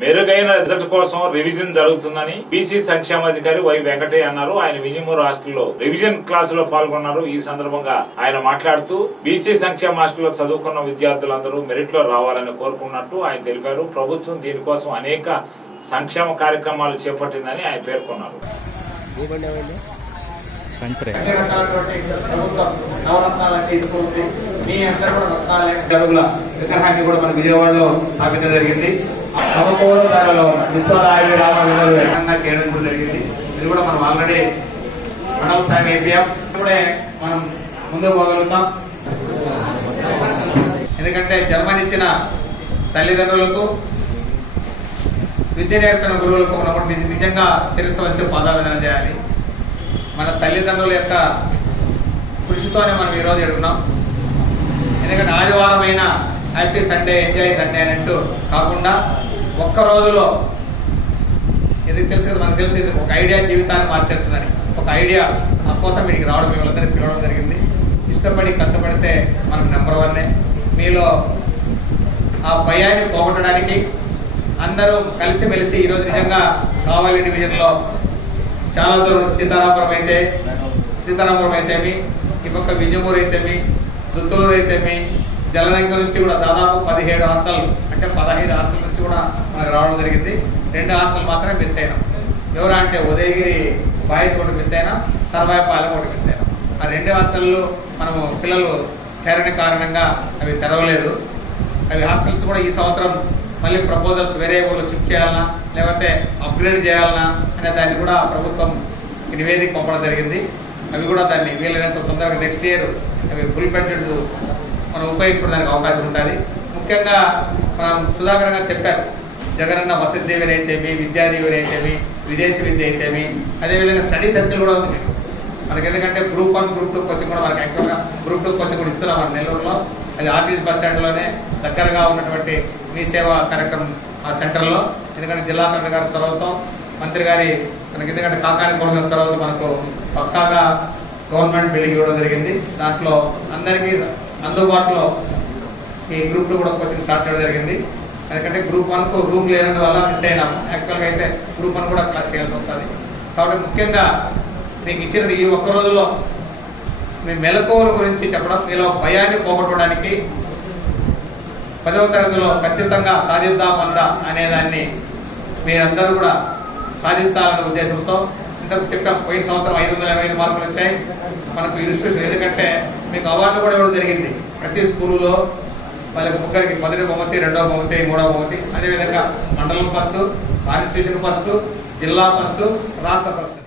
మెరుగైన రిజల్ట్ కోసం రివిజన్ జరుగుతుందని బీసీ సంక్షేమాధికారి వై వెంకటయ్య అన్నారు. ఆయన విజయమూరు హాస్టల్లో రివిజన్ క్లాసులో పాల్గొన్నారు. ఈ సందర్భంగా ఆయన మాట్లాడుతూ బీసీ సంక్షేమ హాస్టల్లో చదువుకున్న విద్యార్థులందరూ మెరిట్ లో రావాలని కోరుకున్నట్టు ఆయన తెలిపారు. ప్రభుత్వం దీనికోసం అనేక సంక్షేమ కార్యక్రమాలు చేపట్టిందని ఆయన పేర్కొన్నారు. విగ్రహాన్ని కూడా మన విజయవాడలో స్థాపించడం జరిగింది. చేయడం కూడా జరిగింది. ఇది కూడా మనం ఆల్రెడీ మండల స్థాయి అయిపోయాం. ఇప్పుడే మనం ముందుకు పోగలుగుతాం. ఎందుకంటే జన్మనిచ్చిన తల్లిదండ్రులకు, విద్య నేర్పిన గురువులకు మనం నిజంగా శిరస్సు వచ్చి పాదాభివందనం చేయాలి. మన తల్లిదండ్రుల యొక్క కృషితోనే మనం ఈరోజు ఎడుకున్నాం. ఎందుకంటే ఆదివారం అయినా హ్యాపీ సండే, ఎంజాయ్ సండే అన్నట్టు కాకుండా ఒక్క రోజులో ఎందుకు తెలుసు కదా, మనకు తెలిసి ఒక ఐడియా జీవితాన్ని మార్చేస్తుందని ఒక ఐడియా ఆ కోసం వీడికి రావడం, వీళ్ళందరినీ పిలవడం జరిగింది. ఇష్టపడి కష్టపడితే మనం నెంబర్ వన్నే. మీలో ఆ భయాన్ని పోగొట్టడానికి అందరూ కలిసిమెలిసి ఈరోజు నిజంగా కావలి డివిజన్లో చాలా దూరం సీతారామపురం అయితేమి, ఈ పక్క విజయమూరు అయితేమి, దుత్తలూరు అయితేమి, జలదంక నుంచి కూడా దాదాపు 17 హాస్టల్ అంటే 15 హాస్టల్ నుంచి కూడా మనకు రావడం జరిగింది. 2 హాస్టల్ మాత్రమే మిస్ అయినాం. ఎవరా అంటే ఉదయగిరి బాయ్స్ ఒకటి మిస్ అయినాం, సర్వాయిపాలెం ఒకటి మిస్ అయినాం. ఆ 2 హాస్టల్లో మనము పిల్లలు చేరని కారణంగా అవి తెరవలేదు. అవి హాస్టల్స్ కూడా ఈ సంవత్సరం మళ్ళీ ప్రపోజల్స్ వేరే ఊళ్ళు షిఫ్ట్ చేయాలన్నా లేకపోతే అప్గ్రేడ్ చేయాలన్నా అనే దాన్ని కూడా ప్రభుత్వం నివేదిక పంపడం జరిగింది. అవి కూడా దాన్ని వీలైనంత తొందరగా నెక్స్ట్ ఇయర్ అవి ఫుల్ బడ్జెట్ మనం ఉపయోగించుకోవడానికి అవకాశం ఉంటుంది. ముఖ్యంగా మనం సుధాకర్ గారు చెప్పారు, జగనన్న వసతి దీవెన అయితేమి, విద్యా దీవెన అయితేమి, విదేశీ విద్య అయితేమి, అదేవిధంగా స్టడీ సర్కిల్ కూడా ఉంది మనకి. ఎందుకంటే గ్రూప్ 1 గ్రూప్ 2 కోచింగ్ కూడా మనకి యాక్చువల్గా గ్రూప్ 2 కోచింగ్ కూడా ఇస్తున్నాం మన నెల్లూరులో. అది ఆర్టీసీ బస్ స్టాండ్లోనే దగ్గరగా ఉన్నటువంటి మీ సేవా కార్యక్రమం ఆ సెంటర్లో. ఎందుకంటే జిల్లా కలెక్టర్ గారి చొరవతో, మంత్రి గారి మనకి ఎందుకంటే కాకాని గౌరవ చొరవతో మనకు పక్కాగా గవర్నమెంట్ బిల్డింగ్ ఇవ్వడం జరిగింది. దాంట్లో అందరికీ అందుబాటులో ఈ గ్రూప్ 2 కూడా కోచింగ్ స్టార్ట్ చేయడం జరిగింది. ఎందుకంటే గ్రూప్ 1కు రూమ్ లేనందువల్ల మిస్ అయినాము. యాక్చువల్గా అయితే గ్రూప్ 1 కూడా క్లాస్ చేయాల్సి వస్తుంది. కాబట్టి ముఖ్యంగా మీకు ఇచ్చిన ఈ ఒక్క రోజులో మీ మెలకువల గురించి చెప్పడం, మీలో భయాన్ని పోగొట్టడానికి 10వ తరగతిలో ఖచ్చితంగా సాధిద్దామన్నా అనేదాన్ని మీరందరూ కూడా సాధించాలనే ఉద్దేశంతో ఇంతకు చెప్పాం. పోయిన సంవత్సరం 585 మార్కులు వచ్చాయి మనకు ఇన్స్టిట్యూషన్. ఎందుకంటే మీకు అవార్డు కూడా ఇవ్వడం జరిగింది. ప్రతి స్కూల్లో వాళ్ళకి ముగ్గురికి మొదటి బహుమతి, 2వ బహుమతి, 3వ బహుమతి, అదేవిధంగా మండలం ఫస్ట్, కాన్స్టిట్యూషన్ ఫస్ట్, జిల్లా ఫస్ట్, రాష్ట్ర ఫస్ట్.